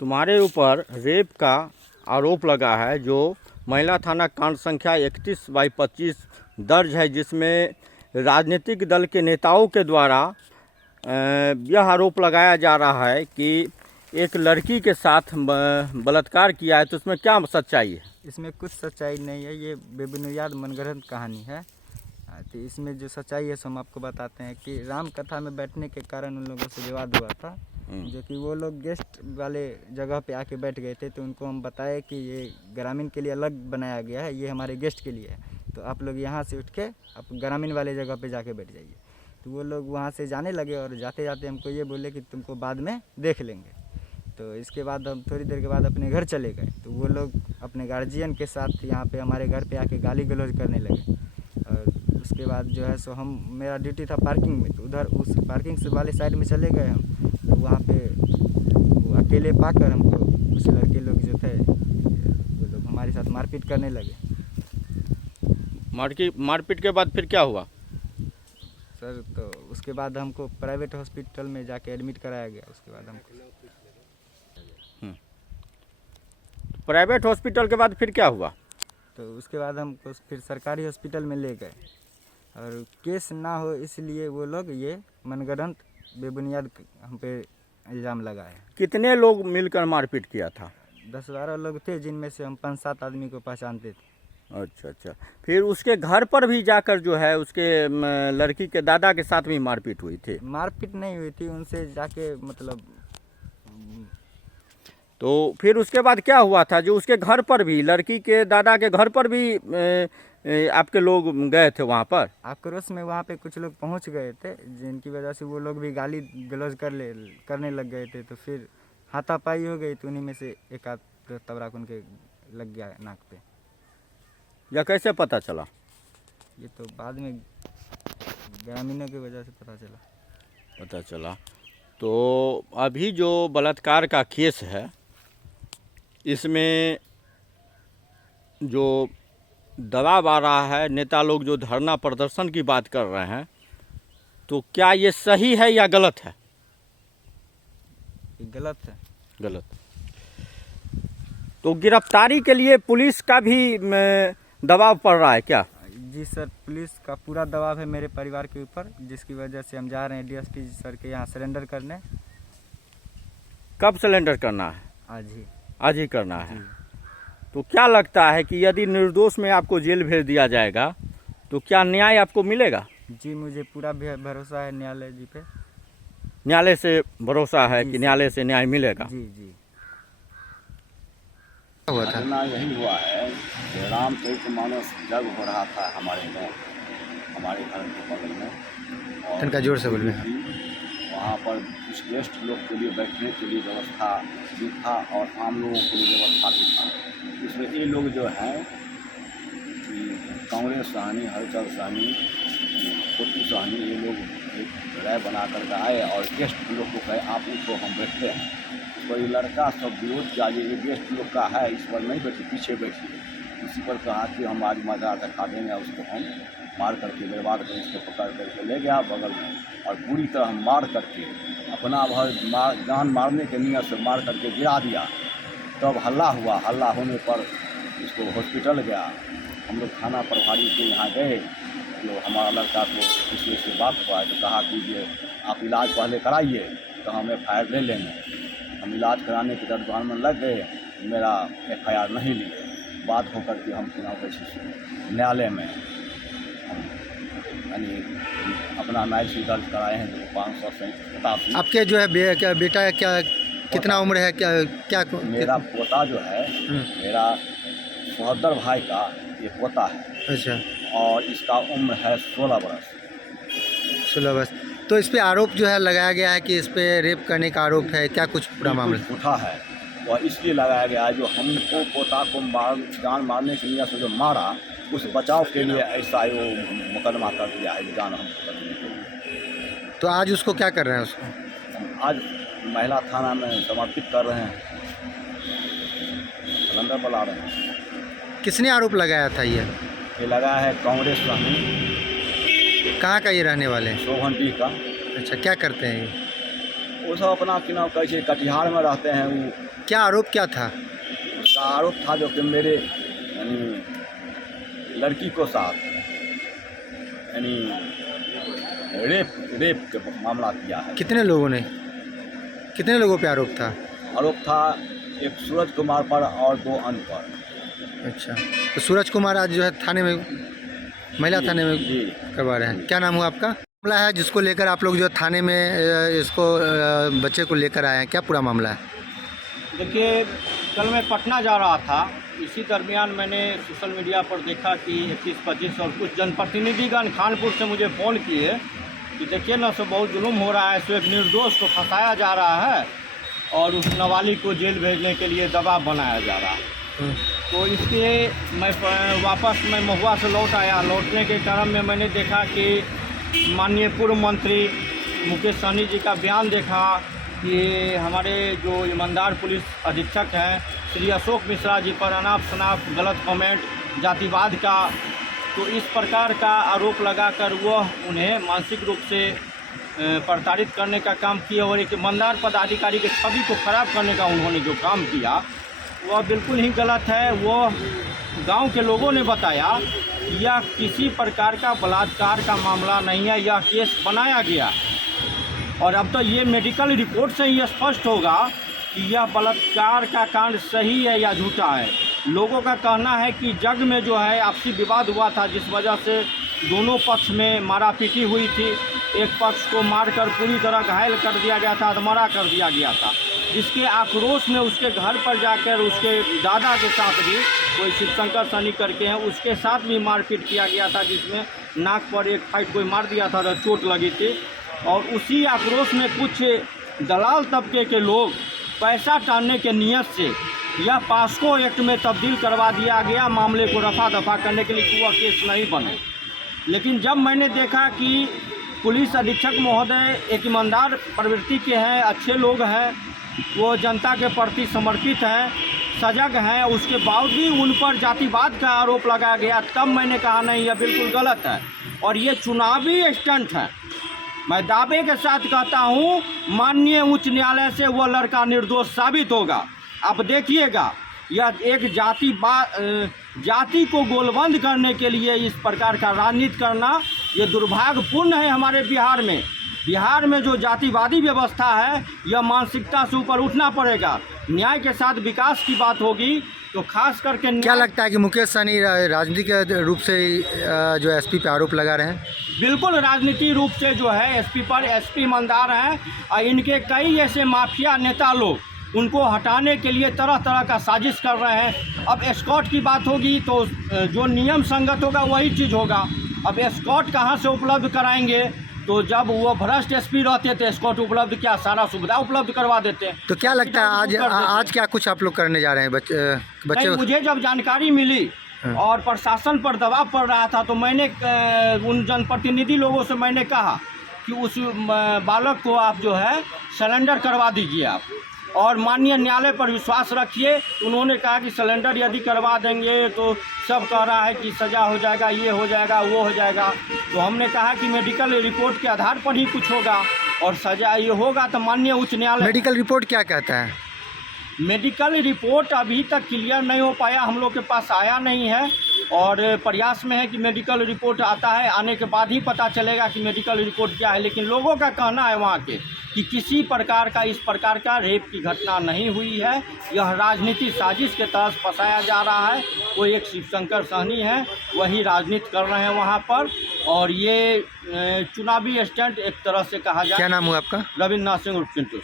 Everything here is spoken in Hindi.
तुम्हारे ऊपर रेप का आरोप लगा है, जो महिला थाना कांड संख्या 31/25 दर्ज है, जिसमें राजनीतिक दल के नेताओं के द्वारा यह आरोप लगाया जा रहा है कि एक लड़की के साथ बलात्कार किया है। तो इसमें क्या सच्चाई है? इसमें कुछ सच्चाई नहीं है, ये बेबुनियाद मनगढ़ंत कहानी है। तो इसमें जो सच्चाई है सो हम आपको बताते हैं कि राम कथा में बैठने के कारण उन लोगों से विवाद हुआ था, जो कि वो लोग गेस्ट वाले जगह पे आके बैठ गए थे। तो उनको हम बताए कि ये ग्रामीण के लिए अलग बनाया गया है, ये हमारे गेस्ट के लिए है, तो आप लोग यहाँ से उठ के आप ग्रामीण वाले जगह पे जाके बैठ जाइए। तो वो लोग वहाँ से जाने लगे और जाते जाते हमको ये बोले कि तुमको बाद में देख लेंगे। तो इसके बाद हम थोड़ी देर के बाद अपने घर चले गए। तो वो लोग अपने गार्जियन के साथ यहाँ पे हमारे घर पे आके गाली गलौज करने लगे। और उसके बाद जो है सो मेरा ड्यूटी था पार्किंग में, तो उधर उस पार्किंग से वाले साइड में चले गए हम। तो वहाँ पे वो अकेले पाकर हमको कुछ लड़के लोग जो थे वो लोग हमारे साथ मारपीट करने लगे। मारपीट के बाद फिर क्या हुआ सर? तो उसके बाद हमको प्राइवेट हॉस्पिटल में जाके एडमिट कराया गया। उसके बाद हमको प्राइवेट हॉस्पिटल के बाद फिर क्या हुआ? तो उसके बाद हमको फिर सरकारी हॉस्पिटल में ले गए, और केस ना हो इसलिए वो लोग ये मनगढ़ंत बेबुनियाद हम पे इल्ज़ाम लगाए। कितने लोग मिलकर मारपीट किया था? 10-12 लोग थे, जिनमें से हम 5-7 आदमी को पहचानते थे। अच्छा। फिर उसके घर पर भी जाकर जो है उसके लड़की के दादा के साथ भी मारपीट हुई थी? मारपीट नहीं हुई थी, उनसे जाके मतलब। तो फिर उसके बाद क्या हुआ था, जो उसके घर पर भी, लड़की के दादा के घर पर भी आपके लोग गए थे वहाँ पर? आक्रोश में वहाँ पे कुछ लोग पहुँच गए थे, जिनकी वजह से वो लोग भी गाली गलौज करने लग गए थे। तो फिर हाथापाई हो गई, तो उन्हीं में से एक आध तबराक उनके लग गया नाक पे। या कैसे पता चला? ये तो बाद में ग्रामीणों की वजह से पता चला। तो अभी जो बलात्कार का केस है, इसमें जो दबाव आ रहा है, नेता लोग जो धरना प्रदर्शन की बात कर रहे हैं, तो क्या ये सही है या गलत है? गलत है। गलत। तो गिरफ्तारी के लिए पुलिस का भी दबाव पड़ रहा है क्या? जी सर, पुलिस का पूरा दबाव है मेरे परिवार के ऊपर, जिसकी वजह से हम जा रहे हैं डीएसपी सर के यहाँ सरेंडर करने। कब सरेंडर करना है? आज ही करना है। तो क्या लगता है कि यदि निर्दोष में आपको जेल भेज दिया जाएगा तो क्या न्याय आपको मिलेगा? जी, मुझे पूरा भरोसा है न्यायालय जी पे। न्यायालय से भरोसा है कि न्यायालय से न्याय मिलेगा? जी। घटना यही हुआ है कि रामचरितमानस जग हो रहा था हमारे गाँव, हमारे घर के बगल में। तनका जोर से बोलिए। वहाँ पर कुछ गेस्ट लोग के लिए बैठने के लिए व्यवस्था भी था और आम लोगों के लिए व्यवस्था भी था। इसमें ये लोग जो हैं कांग्रेस सहनी, हलचल सहनी, छोटू सहनी, ये लोग एक राय बना करके आए और गेस्ट लोग को कहे आप उठो, हम बैठते हैं। इस पर ये लड़का सब विरोध किया, ये गेस्ट लोग का है, इस पर नहीं बैठिए, पीछे बैठिए। इसी पर कहा कि हम आज मजा दिखा देंगे, उसको हम मार करके बर्बाद कर, उसको पकड़ करके ले गया बगल में और बुरी तरह मार करके अपना भर जान मारने के नियत से मार करके गिरा दिया। तब हल्ला हुआ, हल्ला होने पर उसको हॉस्पिटल गया। हम लोग थाना प्रभारी के यहाँ गए, जो हमारा लड़का को किसी से बात हुआ तो कहा कि ये आप इलाज पहले कराइए तो हम FIR ले लेंगे। हम इलाज कराने के दरबार में लग गए, मेरा FIR नहीं लिए। बात होकर के हम न्यायालय में यानी अपना न्याय दर्ज कराए हैं, जो 587। आपके जो है बेटा है, क्या कितना उम्र है, क्या मेरा पोता जो है, मेरा सहोदर भाई का ये पोता है। अच्छा। और इसका उम्र है 16 बरस। 16 वर्ष। तो इस पे आरोप जो है लगाया गया है कि इस पे रेप करने का आरोप है, क्या कुछ पूरा मामला झूठा है और इसलिए लगाया गया है, जो हमको पोता को जान मारने के लिए से जो मारा, उस बचाव के लिए ऐसा वो मुकदमा कर दिया है, जान हमको बचने के लिए। तो आज उसको क्या कर रहे हैं? उसको हम आज महिला थाना में समर्पित कर रहे हैं, सिलेंडर बुला रहे हैं। किसने आरोप लगाया था? ये लगा है कांग्रेस सहनी। कहाँ का ये रहने वाले हैं? सोहनडी का। अच्छा, क्या करते हैं ये? वो सब अपना कि नाम कैसे कटिहार में रहते हैं। वो क्या आरोप क्या था? उसका आरोप था जो कि मेरे यानी लड़की को साथ यानी रेप के मामला किया है। कितने लोगों पे आरोप था? आरोप था एक सूरज कुमार पर और 2 अन्य पर। अच्छा, तो सूरज कुमार आज जो है थाने में, महिला थाने में जी करवा रहे हैं। क्या नाम हुआ आपका? मामला है जिसको लेकर आप लोग जो थाने में इसको बच्चे को लेकर आए हैं, क्या पूरा मामला है? देखिए, कल मैं पटना जा रहा था, इसी दरमियान मैंने सोशल मीडिया पर देखा कि 21-25 और कुछ जनप्रतिनिधिगण खानपुर से मुझे फ़ोन किए कि देखिए ना, सो बहुत जुल्म हो रहा है, सो एक निर्दोष को फंसाया जा रहा है और उस नाबालिग को जेल भेजने के लिए दबाव बनाया जा रहा है। तो इसलिए मैं वापस महुआ से लौट आया। लौटने के क्रम में मैंने देखा कि माननीय पूर्व मंत्री मुकेश सहनी जी का बयान देखा कि हमारे जो ईमानदार पुलिस अधीक्षक हैं श्री अशोक मिश्रा जी पर अनाप शनाप गलत कमेंट, जातिवाद का, तो इस प्रकार का आरोप लगाकर वह उन्हें मानसिक रूप से प्रताड़ित करने का काम किया और एक ईमानदार पदाधिकारी की छवि को खराब करने का उन्होंने जो काम किया वह बिल्कुल ही गलत है। वो गांव के लोगों ने बताया कि यह किसी प्रकार का बलात्कार का मामला नहीं है, यह केस बनाया गया और अब तो ये मेडिकल रिपोर्ट से ही स्पष्ट होगा कि यह बलात्कार का कांड सही है या झूठा है। लोगों का कहना है कि जग में जो है आपसी विवाद हुआ था, जिस वजह से दोनों पक्ष में मारापीटी हुई थी। एक पक्ष को मारकर पूरी तरह घायल कर दिया गया था, अधमरा कर दिया गया था, जिसके आक्रोश में उसके घर पर जाकर उसके दादा के साथ भी, कोई शिवशंकर सहनी करके हैं, उसके साथ भी मारपीट किया गया था, जिसमें नाक पर एक फाइट कोई मार दिया था तो चोट लगी थी। और उसी आक्रोश में कुछ दलाल तबके के लोग पैसा टालने के नियत से यह पास्को एक्ट में तब्दील करवा दिया गया मामले को रफा दफा करने के लिए कि वह केस नहीं बने। लेकिन जब मैंने देखा कि पुलिस अधीक्षक महोदय एक ईमानदार प्रवृत्ति के हैं, अच्छे लोग हैं, वो जनता के प्रति समर्पित हैं, सजग हैं, उसके बावजूद उन पर जातिवाद का आरोप लगाया गया, तब मैंने कहा नहीं, यह बिल्कुल गलत है और ये चुनावी स्टंट है। मैं दावे के साथ कहता हूँ माननीय उच्च न्यायालय से वह लड़का निर्दोष साबित होगा। आप देखिएगा, यह एक जाति को गोलबंद करने के लिए इस प्रकार का राजनीति करना ये दुर्भाग्यपूर्ण है। हमारे बिहार में जो जातिवादी व्यवस्था है, यह मानसिकता से ऊपर उठना पड़ेगा। न्याय के साथ विकास की बात होगी तो खास करके क्या लगता है कि मुकेश सहनी राजनीतिक रूप से जो एसपी पे आरोप लगा रहे हैं? बिल्कुल राजनीतिक रूप से जो है एसपी पर, एसपी ईमानदार हैं और इनके कई ऐसे माफिया नेता लोग उनको हटाने के लिए तरह तरह का साजिश कर रहे हैं। अब एस्कॉर्ट की बात होगी तो जो नियम संगत होगा वही चीज़ होगा। अब एस्कॉर्ट कहाँ से उपलब्ध कराएंगे? तो जब वो भ्रष्ट एसपी रहते थे, एस्कॉर्ट उपलब्ध क्या सारा सुविधा उपलब्ध करवा देते हैं। तो क्या लगता है आज क्या कुछ आप लोग करने जा रहे हैं? बच्चे मुझे जब जानकारी मिली और प्रशासन पर दबाव पड़ रहा था तो मैंने उन जनप्रतिनिधि लोगों से मैंने कहा कि उस बालक को आप जो है सरेंडर करवा दीजिए आप, और माननीय न्यायालय पर विश्वास रखिए। उन्होंने कहा कि सिलेंडर यदि करवा देंगे तो सब कह रहा है कि सज़ा हो जाएगा, ये हो जाएगा, वो हो जाएगा। तो हमने कहा कि मेडिकल रिपोर्ट के आधार पर ही कुछ होगा और सज़ा ये होगा तो माननीय उच्च न्यायालय। मेडिकल रिपोर्ट क्या कहता है? मेडिकल रिपोर्ट अभी तक क्लियर नहीं हो पाया, हम लोग के पास आया नहीं है और प्रयास में है कि मेडिकल रिपोर्ट आता है, आने के बाद ही पता चलेगा कि मेडिकल रिपोर्ट क्या है। लेकिन लोगों का कहना है वहाँ के कि किसी प्रकार का इस प्रकार का रेप की घटना नहीं हुई है, यह राजनीतिक साजिश के तहत फंसाया जा रहा है। वो एक शिवशंकर सहनी है, वही राजनीति कर रहे हैं वहाँ पर, और ये चुनावी स्टंट एक तरह से कहा जाए। क्या नाम हुआ आपका? रविन्द्रनाथ सिंह उर्फ चिंटू।